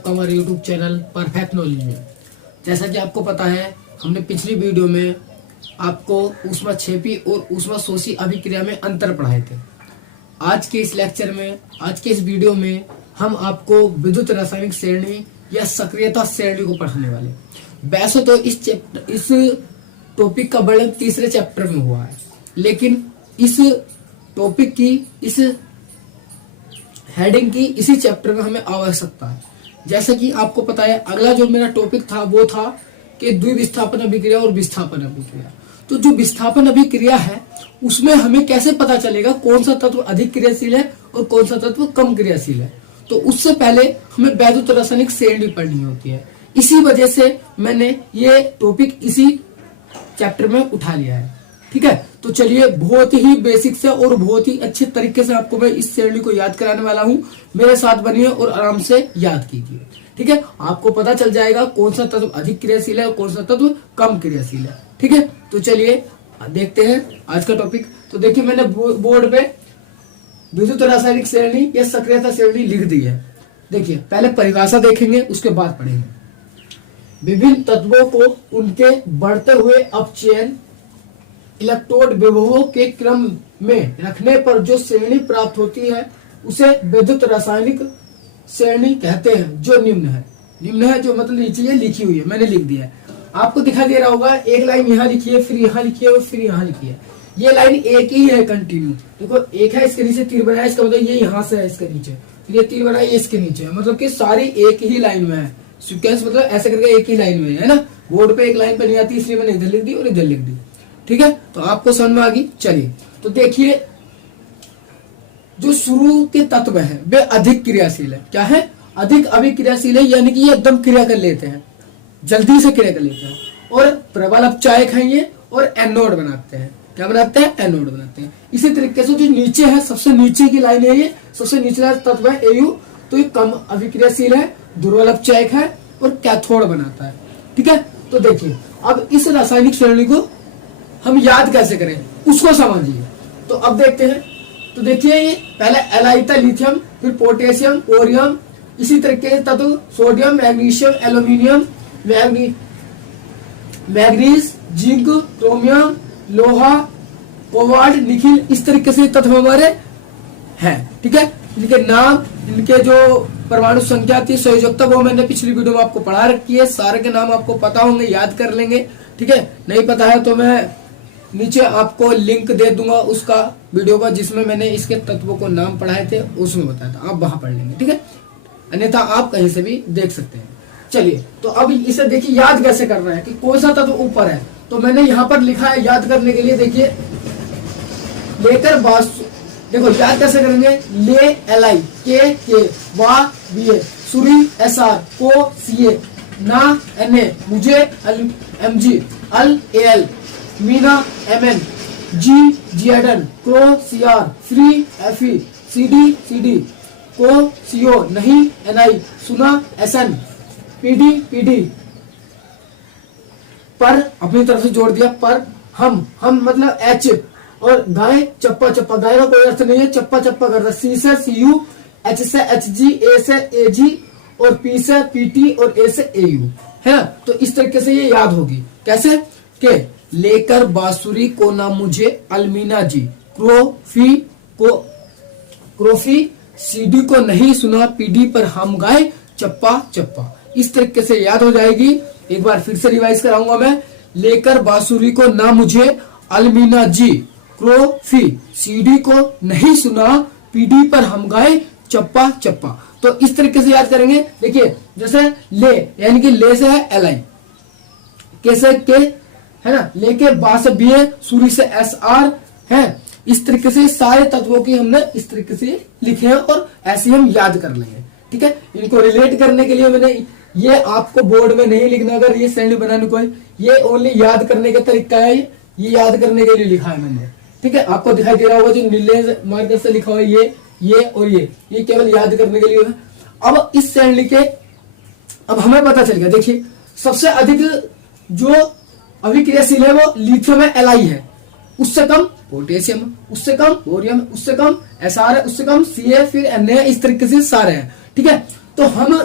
आपका हमारे YouTube channel perfect knowledge में। जैसा कि आपको पता है, हमने पिछली वीडियो में आपको ऊष्माक्षेपी और ऊष्माशोषी अभिक्रिया में अंतर पढ़ाए थे। आज के इस लेक्चर में, आज के इस वीडियो में हम आपको विद्युत रासायनिक श्रेणी या सक्रियता श्रेणी को पढ़ाने वाले। वैसे तो इस टॉपिक का वर्णन तीसरे चैप्टर में हुआ है, लेकिन इस टॉपिक की, इस हेडिंग की इसी चैप्टर में हमें आवश्यकता है। जैसा कि आपको पता है, अगला जो मेरा टॉपिक था वो था कि द्विविस्थापन अभिक्रिया और विस्थापन अभिक्रिया। तो जो विस्थापन अभिक्रिया है उसमें हमें कैसे पता चलेगा कौन सा तत्व अधिक क्रियाशील है और कौन सा तत्व कम क्रियाशील है। तो उससे पहले हमें वैद्युत रासायनिक श्रेणी पढ़नी होती है। इसी वजह से मैंने ये टॉपिक इसी चैप्टर में उठा लिया है। ठीक है, तो चलिए, बहुत ही बेसिक से और बहुत ही अच्छे तरीके से आपको मैं इस श्रेणी को याद कराने वाला हूं। मेरे साथ बनिए और आराम से याद कीजिए। ठीक है, आपको पता चल जाएगा कौन सा तत्व अधिक क्रियाशील है और कौन सा तत्व कम क्रियाशील है। ठीक है, तो चलिए देखते हैं आज का टॉपिक। तो देखिए, मैंने बोर्ड पे विद्युत रासायनिक श्रेणी या सक्रियता श्रेणी लिख दी है। देखिए, पहले परिभाषा देखेंगे, उसके बाद पढ़ेंगे। विभिन्न तत्वों को उनके बढ़ते हुए अपचयन इलेक्ट्रोड विभवों के क्रम में रखने पर जो श्रेणी प्राप्त होती है उसे विद्युत रासायनिक श्रेणी कहते हैं, जो निम्न है। निम्न है जो मतलब नीचे ये लिखी हुई है, मैंने लिख दिया है। आपको दिखाई दे रहा होगा, एक लाइन यहाँ लिखी है, फिर यहाँ लिखी है और फिर यहाँ लिखी है। ये लाइन एक ही है कंटिन्यू। देखो, एक है, इसके नीचे तीर बनाया, इसका मतलब ये यहाँ से है इसके नीचे, फिर ये तीर बनाया, ये इसके नीचे है। मतलब कि सारी एक ही लाइन में है। सीक्वेंस मतलब ऐसे करके एक ही लाइन में है ना। बोर्ड पे एक लाइन पे नहीं आती, इसलिए मैंने इधर लिख दी और इधर लिख दी। ठीक है, तो आपको समझ में आ गई। चलिए, तो देखिए, जो शुरू के तत्व है वे अधिक क्रियाशील है। क्या है? अधिक अभिक्रियाशील है, यानी कि ये एकदम क्रिया कर लेते हैं, जल्दी से क्रिया कर लेते हैं और प्रबल अपचायक है ये, और एनोड बनाते हैं। क्या बनाते हैं? एनोड बनाते हैं। इसी तरीके से जो नीचे है, सबसे नीचे की लाइन है, ये सबसे निचला तत्व है एयू, तो ये कम अभिक्रियाशील है, दुर्बल अपचायक है और कैथोड बनाता है। ठीक है, तो देखिए, अब इस रासायनिक श्रेणी को हम याद कैसे करें उसको समझिए। तो अब देखते हैं। तो देखिए, ये पहले एलाइ था, लिथियम, फिर पोटेशियम, बोरियम, इसी तरीके से तत्व sodium, magnesium, aluminium, manganese, zinc, chromium, लोहा, कोबाल्ट, निकिल, इस तरीके से तत्व हमारे हैं। ठीक है, इनके नाम, इनके जो परमाणु संख्या थी, संयोजकता, वो मैंने पिछली वीडियो में आपको पढ़ा रखी है। सारे के नाम आपको पता होंगे, याद कर लेंगे। ठीक है, नहीं पता है तो मैं नीचे आपको लिंक दे दूंगा उसका वीडियो का, जिसमें मैंने इसके तत्वों को नाम पढ़ाए थे, उसमें बताया था, आप वहां पढ़ लेंगे। ठीक है, अन्यथा आप कहीं से भी देख सकते हैं। चलिए, तो अब इसे देखिए याद कैसे करना है कि कौन सा तत्व ऊपर है। तो मैंने यहाँ पर लिखा है याद करने के लिए। देखिए, लेकर देखो याद कैसे करेंगे। ले एल आई, के वा बी ए, सूरी एस आर, को सी ए, ना एन ए, मुझे एम जी, अल ए एल, मीना एम एन, जी जीएडन, क्रो सी आर, फ्री एफ ई, सी डी, को सी ओ, नहीं एन आई, सुना एस एन, पी डी, पर अपनी तरफ से जोड़ दिया, पर हम मतलब एच, और गाय चप्पा, गाय का कोई अर्थ नहीं है, चप्पा करता, सी से सी यू, एच से एच जी, ए से ए जी, और पी से पी टी, और ए से ए यू है। तो इस तरीके से ये याद होगी। कैसे? के लेकर बांसुरी को ना मुझे अलमीना जी, क्रोफी सीडी को नहीं सुना, पीडी पर हम गाए चप्पा। इस तरीके से याद हो जाएगी। एक बार फिर से रिवाइज कराऊंगा मैं। लेकर बांसुरी को ना मुझे अलमीना जी, क्रोफी सीडी को नहीं सुना, पीडी पर हम गाए चप्पा। तो इस तरीके से याद करेंगे। देखिए, जैसे ले, यानी कि ले से है एल आई, के से के है ना, लेके बा से बी ए, सूरी से एस आर है। इस तरीके से सारे तत्वों की हमने इस तरीके से लिखे हैं और ऐसे हम याद कर लेंगे। ठीक है, इनको रिलेट करने के लिए मैंने ये आपको बोर्ड में नहीं लिखना, अगर ये श्रेणी बनाने को, ये ओनली याद करने का तरीका है। ये याद करने के लिए लिखा है मैंने। ठीक है, आपको दिखाई दे रहा होगा जो नीले मार्कर से लिखा हुआ है, ये और ये केवल याद करने के लिए है। अब इस श्रेणी के, अब हमें पता चल गया। देखिए, सबसे अधिक जो अभिक्रियाशील है वो लिथियम है, एल है, उससे कम पोटेशियम, उससे कम बोरियम, उससे कम एस आर है, उससे कम सी है, फिर एन है, इस तरीके से सारे हैं। ठीक है, तो हम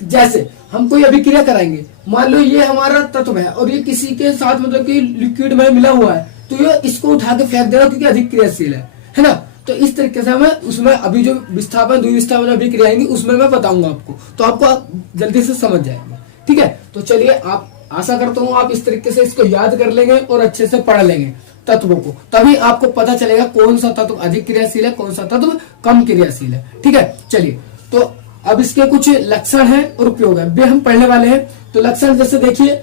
जैसे हम कोई अभिक्रिया कराएंगे, मान लो ये हमारा तत्व है और ये किसी के साथ मतलब कि लिक्विड में मिला हुआ है, तो ये इसको उठा के फेंक देगा क्योंकि अधिक क्रियाशील है ना। तो इस तरीके से हमें उसमें अभी जो विस्थापन द्विविस्थापन अभिक्रिया आएंगी उसमें मैं बताऊंगा आपको, तो आपको जल्दी से समझ जाएंगे। ठीक है, तो चलिए, आप आशा करता हूँ आप इस तरीके से इसको याद कर लेंगे और अच्छे से पढ़ लेंगे तत्वों को, तभी आपको पता चलेगा कौन सा तत्व अधिक क्रियाशील है, कौन सा तत्व कम क्रियाशील है। ठीक है, चलिए, तो अब इसके कुछ लक्षण हैं और उपयोग है, वे हम पढ़ने वाले हैं। तो लक्षण जैसे देखिए,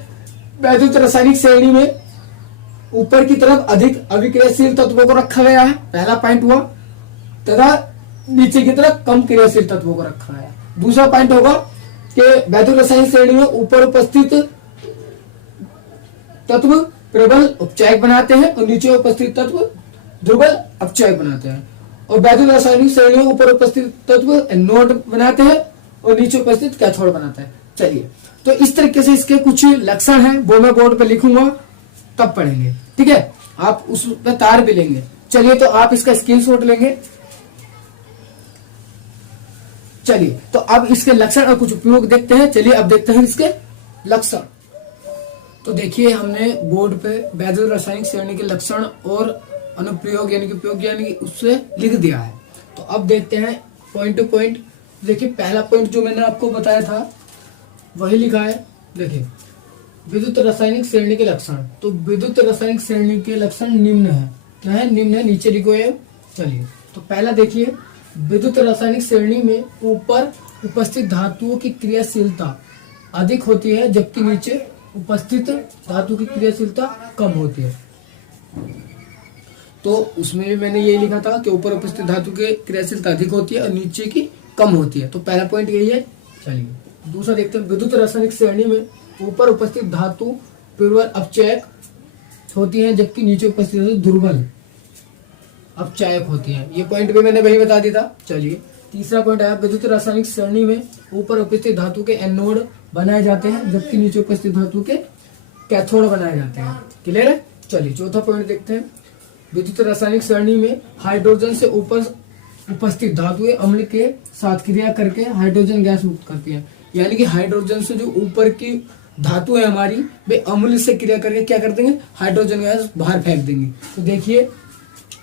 वैद्युत रासायनिक श्रेणी में ऊपर की तरफ अधिक अभिक्रियाशील तत्वों को रखा गया है, पहला पॉइंट हुआ, तथा नीचे की तरफ कम क्रियाशील तत्वों को रखा गया। दूसरा पॉइंट होगा कि वैद्युत रासायनिक श्रेणी में ऊपर उपस्थित तत्व प्रबल उपचायक बनाते हैं और नीचे उपस्थित तत्व दुर्बल अपचायक बनाते हैं, और वैद्युत रासायनिक श्रेणी में ऊपर उपस्थित तत्व एनोड बनाते हैं और नीचे उपस्थित कैथोड बनाता है। चलिए, तो इस तरीके से इसके कुछ लक्षण हैं, वो मैं बोर्ड पे लिखूंगा तब पढ़ेंगे। ठीक है, आप उस पर तार भी लेंगे। चलिए, तो आप इसका स्क्रीनशॉट लेंगे। चलिए, तो अब इसके लक्षण और कुछ उपयोग देखते हैं। चलिए, अब देखते हैं इसके लक्षण। तो देखिए, हमने बोर्ड पे वैद्युत रासायनिक श्रेणी के लक्षण और अनुप्रयोग यानी कि उपयोग यानी कि उससे लिख दिया है। तो अब देखते हैं पॉइंट टू पॉइंट। देखिए, पहला पॉइंट जो मैंने आपको बताया था वही लिखा है। देखिए, विद्युत रासायनिक श्रेणी के लक्षण। तो विद्युत रासायनिक श्रेणी के लक्षण निम्न है। क्या है? निम्न है, नीचे लिखो है। चलिए, तो पहला देखिए, विद्युत रासायनिक श्रेणी में ऊपर उपस्थित धातुओं की क्रियाशीलता अधिक होती है, जबकि नीचे उपस्थित धातु की क्रियाशीलता कम होती है। तो उसमें भी मैंने यही लिखा था कि ऊपर उपस्थित धातु की क्रियाशीलता अधिक होती है और नीचे की कम होती है। तो पहला पॉइंट यही है। चलिए, दूसरा देखते हैं, विद्युत रासायनिक श्रेणी में ऊपर उपस्थित धातु प्रबल अपचायक होती है, जबकि नीचे उपस्थित धातु दुर्बल अपचायक होती है। ये पॉइंट भी मैंने वही बता दिया था। चलिए, तीसरा पॉइंट आया, विद्युत रासायनिक श्रेणी में ऊपर उपस्थित धातु के एनोड बनाए जाते हैं, जबकि नीचे उपस्थित धातु के कैथोड बनाए जाते हैं। क्लियर है? चलिए, चौथा पॉइंट देखते हैं, विद्युत रासायनिक श्रेणी में हाइड्रोजन से ऊपर उपस्थित धातुएं अम्ल के साथ क्रिया करके हाइड्रोजन गैस मुक्त करती हैं। यानी कि हाइड्रोजन से जो ऊपर की धातु है हमारी, वे अम्ल से क्रिया करके क्या कर देंगे? हाइड्रोजन गैस बाहर फेंक देंगे। तो देखिए,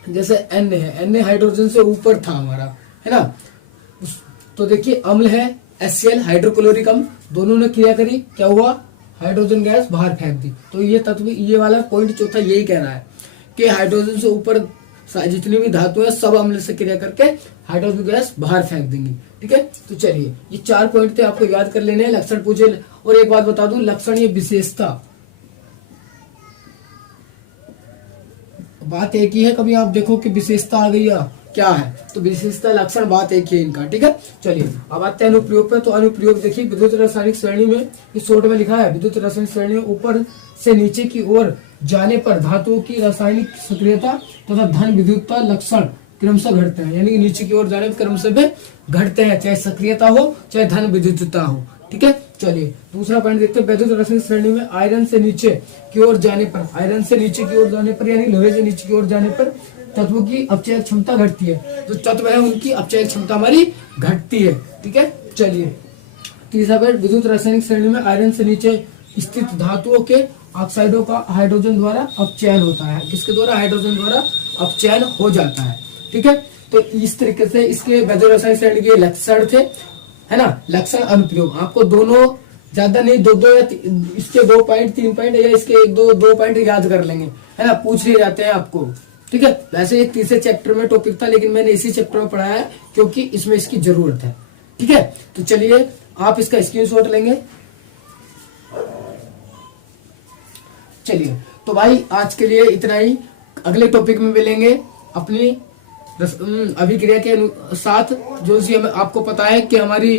जैसे एन है, एन हाइड्रोजन से ऊपर था हमारा, है ना। तो देखिए, अम्ल है HCl, हाइड्रोक्लोरिक अम्ल, दोनों ने क्रिया करी, क्या हुआ? हाइड्रोजन गैस बाहर फेंक दी। तो ये तत्व, ये वाला पॉइंट चौथा यही कह रहा है कि हाइड्रोजन से ऊपर जितनी भी धातु है सब अम्ल से क्रिया करके हाइड्रोजन गैस बाहर फेंक देंगी। ठीक है, तो चलिए, ये 4 पॉइंट थे, आपको याद कर लेने हैं। लक्षण पूछे, और एक बात बता दूं, लक्षण ये विशेषता, बात एक ही है। कभी आप देखो कि विशेषता आ गई क्या है, तो विशेषता लक्षण बात एक ही है इनका। ठीक है, चलिए, अब आते हैं अनुप्रयोग पे। तो अनुप्रयोग देखिए, विद्युत रासायनिक श्रेणी में, इस शॉर्ट में लिखा है, विद्युत रासायनिक श्रेणी में ऊपर से नीचे की ओर जाने पर धातुओं की रासायनिक सक्रियता तथा धन विद्युतता लक्षण क्रमशः घटते हैं। यानी कि नीचे की ओर जाने पर क्रमशः वे घटते हैं, चाहे सक्रियता हो चाहे धन विद्युतता हो। ठीक है, चलिए, दूसरा पॉइंट देखते हैं, विद्युत रासायनिक श्रेणी में आयरन से नीचे की ओर जाने पर, आयरन से नीचे की ओर जाने पर यानी लोहे से नीचे की ओर जाने पर तत्वों की अपचायक क्षमता घटती है। जो तत्व है उनकी अपचायक क्षमता हमारी घटती है। ठीक है, चलिए, तीसरा पॉइंट, विद्युत रासायनिक श्रेणी में आयरन से नीचे स्थित धातुओं के ऑक्साइडों का हाइड्रोजन द्वारा अपचयन होता है। किसके द्वारा? हाइड्रोजन द्वारा अपचयन हो जाता है। ठीक है, तो इस तरीके से इसके वैद्युत रासायनिक श्रेणी के लक्षण थे, है ना। लक्षण, अनुप्रयोग, आपको दोनों ज्यादा नहीं, दो या इसके 2 पॉइंट 3 पॉइंट या इसके 1-2 पॉइंट याद कर लेंगे, है ना, पूछ लिए जाते हैं आपको। ठीक है, वैसे ये तीसरे चैप्टर में टॉपिक था, लेकिन मैंने इसी चैप्टर में पढ़ाया है क्योंकि इसमें इसकी जरूरत है। ठीक है, तो चलिए, आप इसका स्क्रीनशॉट लेंगे। चलिए, तो भाई आज के लिए इतना ही। अगले टॉपिक में मिलेंगे अपनी अभिक्रिया के साथ, जो सी हमें आपको पता है कि हमारी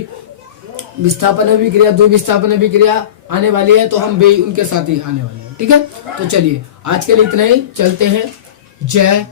विस्थापन अभिक्रिया, 2 विस्थापन अभिक्रिया आने वाली है, तो हम भी उनके साथ ही आने वाले हैं। ठीक है, तो चलिए, आज के लिए इतना ही, चलते हैं। जय